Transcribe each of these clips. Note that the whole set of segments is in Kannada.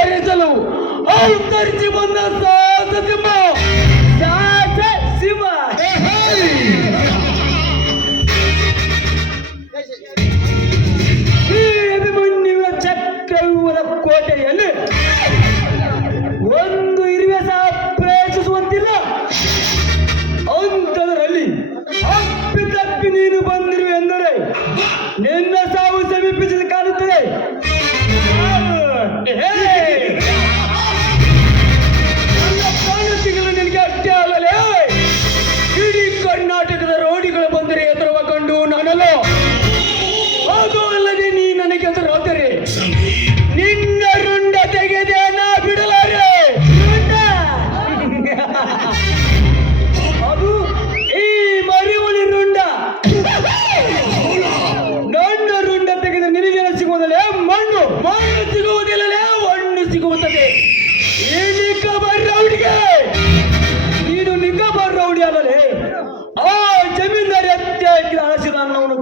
ప్రజలు ఔత్తరించి ఉన్న సాహససింహం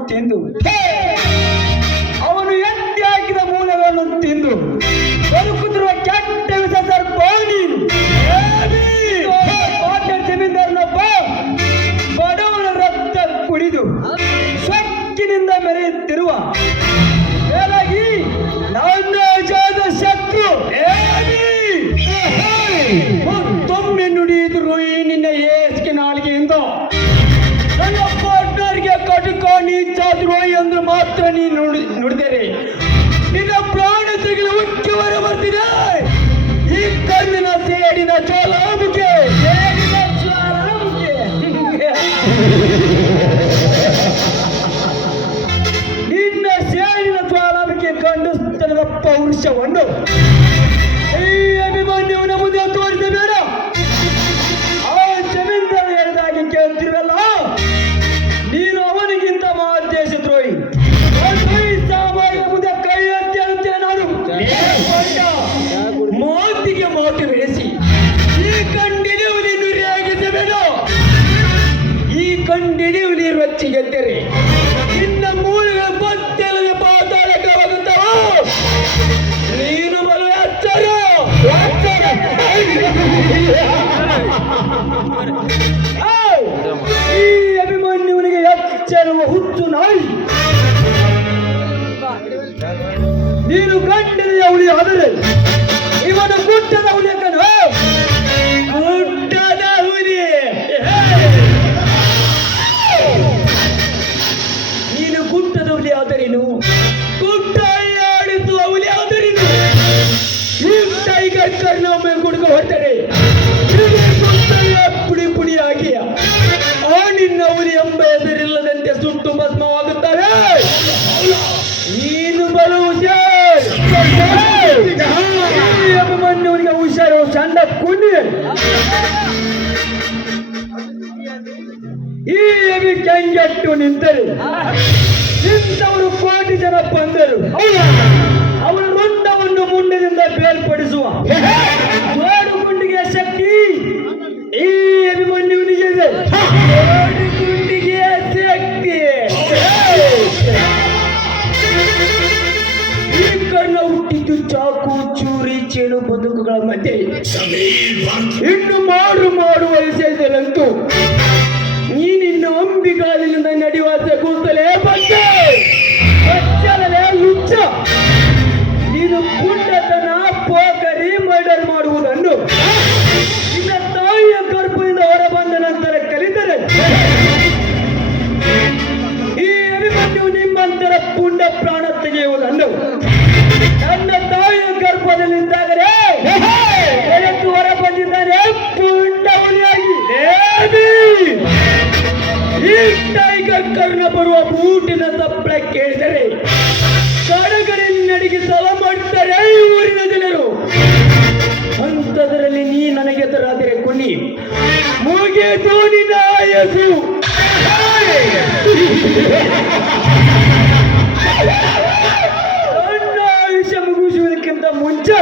ತಿಂದು. ಅವನು ಎತ್ತಿ ಹಾಕಿದ ಮೂಲವನ್ನು ತಿಂದು. ಬದುಕುತ್ತಿರುವ ಕೆಟ್ಟ ವಿಧ ಬಡವನ ರಕ್ತ ಕುಡಿದು ಸೊಕ್ಕಿನಿಂದ ಮೆರೆಯುತ್ತಿರುವ ನಾವೊಂದು ಬಿಡ್ತೇನೆ ನಿನ್ನ ಪ್ರಾಣ ತೆಗೆದು ಉಕ್ಕಿ ಹೊರ ಬರ್ತಿದೆ. ಈ ಕಣ್ಣಿನ ಸೇಡಿನ ಚೋಲಾಮುಖೆ ಸೇಡಿನ ನಿನ್ನ ಸೇಡಿನ ಚೋಲಾಮುಖೆ ಕಂಡು ಪೌರುಷವನ್ನು. ಸೋಲಿಸಿ ಗೆದ್ದರೆ. ನಿನ್ನ ಮೂಳೆಗಳು ಬತ್ತಿಲ್ಲದೆ ಪಾತಾಳಕ್ಕೆ ಹೋಗುತ್ತವ? ನೀನು ಬಲು ಎಚ್ಚರು ಈ ಅಭಿಮನ್ಯುವನಿಗೆ ಎಚ್ಚರುವ ಹುಚ್ಚು ನಾಯಿ. ನೀನು ಕಂಡಿದೆಯ ಅವಳಿ ಆದರೆ ಈ ಎವಿ ಕೆಂಗೆಟ್ಟು ನಿಂತರು. ನಿಂತವರು ಕೋಟಿ ಜನ ಬಂದರು. ಅವರ ಒಂದು ಮುಂಡದಿಂದ ಬೇರ್ಪಡಿಸುವ. ಇನ್ನು ಮಾಡು ಮಾಡುವ ವಿಷಯದಲ್ಲಂತೂ ನೀನಿನ್ನು ಅಂಬಿಗಾಲಿನಿಂದ ನಡೆಯುವ ಕೇಳಿದರೆ ನಡಿಗೆ ಸಲ ಮಾಡ್ತಾರೆ ಊರಿನ ಜನರು. ಅಂಥದರಲ್ಲಿ ನೀ ನನಗೆ ಎದುರಾದರೆ ಕುಣಿ ಮೂಗೆ ತೋಡಿದ ಯಸು ವಿಷಯ ಮುಗಿಸುವುದಕ್ಕಿಂತ ಮುಂಚೆ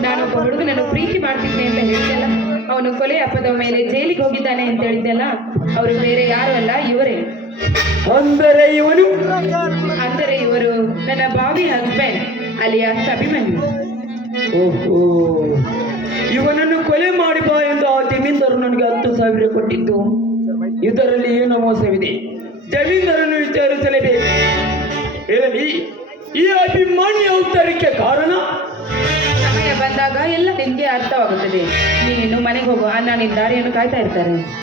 ನಾನು ಒಬ್ಬ ಹುಡುಗನನ್ನು ಪ್ರೀತಿ ಮಾಡ್ತಿದ್ದೆ ಅಂತ ಹೇಳಿದ್ದೆಲ್ಲ ಅವನು ಕೊಲೆ ಹಬ್ಬದ ಮೇಲೆ ಜೈಲಿಗೆ ಹೋಗಿದ್ದಾನೆ ಅಂತ ಹೇಳಿದ್ದೆಲ್ಲ ಅವರು ಬೇರೆ ಯಾರು ಅಲ್ಲ ಇವರೇ. ಅಂದರೆ ಇವನು? ಅಂದರೆ ಇವರು ನನ್ನ ಬಾವಿ ಹಸ್ಬೆಂಡ್ ಅಲ್ಲಿಯ ಅಭಿಮನ್ಯು. ಓಹೋ. ಇವನನ್ನು ಕೊಲೆ ಮಾಡಿ ಬಾ ಎಂದು ಆ ಜಮೀನ್ದಾರು ನನಗೆ ಹತ್ತು ಸಾವಿರ ಕೊಟ್ಟಿದ್ದು. ಇದರಲ್ಲಿ ಏನು ಮೋಸವಿದೆ? ಜಮೀನ್ದಾರನ್ನು ವಿಚಾರಿಸಲೇಬೇಕು. ಹೇಳಿ ಈ ಅಭಿಮಾನ್ಯ ಉತ್ತರಕ್ಕೆ ಕಾರಣ? ಬಂದಾಗ ಎಲ್ಲ ನಿಮಗೆ ಅರ್ಥವಾಗುತ್ತದೆ. ನೀನು ಮನೆಗೆ ಹೋಗು. ಅನ್ನ ನಿನ್ನ ದಾರಿಯನ್ನು ಕಾಯ್ತಾ ಇರ್ತಾರೆ.